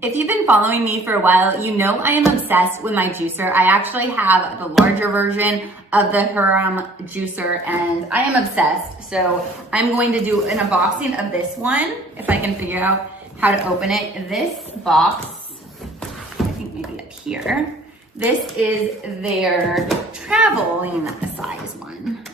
If you've been following me for a while, you know I am obsessed with my juicer. I actually have the larger version of the Hurom juicer and I am obsessed. So I'm going to do an unboxing of this one, if I can figure out how to open it. This box, I think maybe up here. This is their traveling size one.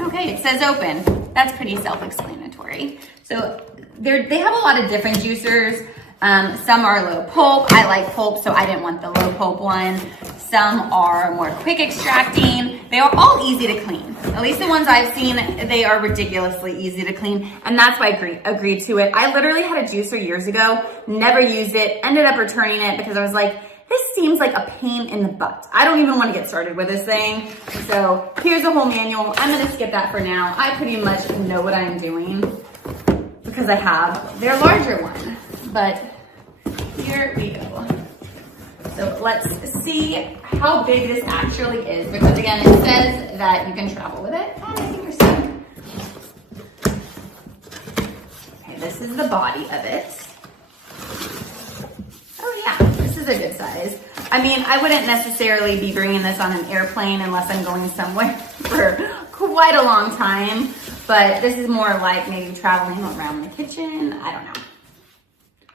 Okay, it says open. That's pretty self-explanatory. So they have a lot of different juicers. Some are low pulp. I like pulp, so I didn't want the low pulp one. Some are more quick extracting. They are all easy to clean. At least the ones I've seen, they are ridiculously easy to clean. And that's why I agreed to it. I literally had a juicer years ago, never used it, ended up returning it because I was like, this seems like a pain in the butt. I don't even want to get started with this thing. So here's a whole manual. I'm gonna skip that for now. I pretty much know what I'm doing because I have their larger one. But here we go. So let's see how big this actually is, because again, it says that you can travel with it. Oh, I think you're stuck. Okay, this is the body of it. Oh yeah, this is a good size. I mean, I wouldn't necessarily be bringing this on an airplane unless I'm going somewhere for quite a long time, but this is more like maybe traveling around the kitchen. I don't know.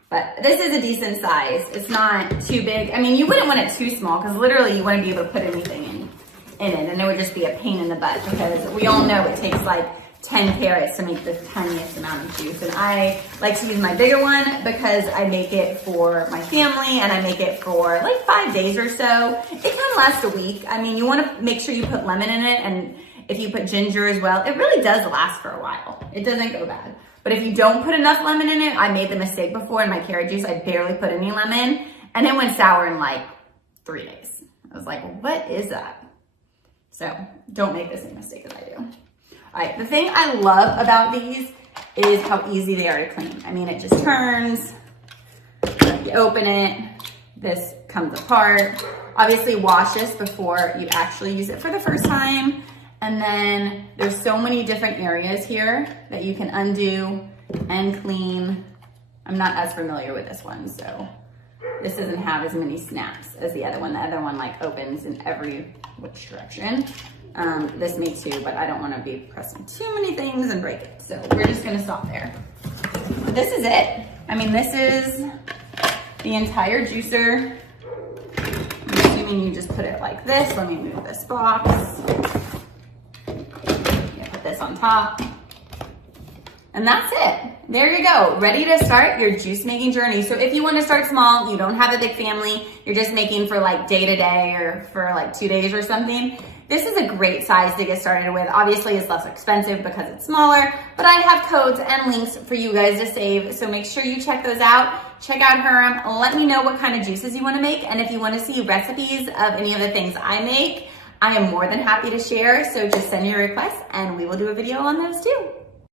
But this is a decent size. It's not too big. I mean, you wouldn't want it too small because literally you wouldn't be able to put anything in it, and it would just be a pain in the butt because we all know it takes like 10 carats to make the tiniest amount of juice. And I like to use my bigger one because I make it for my family and I make it for like 5 days or so. It can last a week. I mean, you want to make sure you put lemon in it, and if you put ginger as well, it really does last for a while. It doesn't go bad. But if you don't put enough lemon in it, I made the mistake before in my carrot juice, I barely put any lemon and it went sour in like 3 days. I was like, what is that? So don't make the same mistake as I do. All right, the thing I love about these is how easy they are to clean. I mean, it just turns, you open it, this comes apart. Obviously wash this before you actually use it for the first time. And then there's so many different areas here that you can undo and clean. I'm not as familiar with this one, so this doesn't have as many snaps as the other one. The other one like opens in every which direction. This may too, but I don't want to be pressing too many things and break it. So we're just gonna stop there. This is it. I mean, this is the entire juicer. I'm assuming you just put it like this. Let me move this box. This on top, and that's it. There you go, ready to start your juice making journey. So if you want to start small, you don't have a big family, you're just making for like day to day or for like 2 days or something, this is a great size to get started with. Obviously it's less expensive because it's smaller, but I have codes and links for you guys to save, so make sure you check those out. Check out Hurom. Let me know what kind of juices you want to make, and if you want to see recipes of any of the things I make, I am more than happy to share, so just send your requests and we will do a video on those too.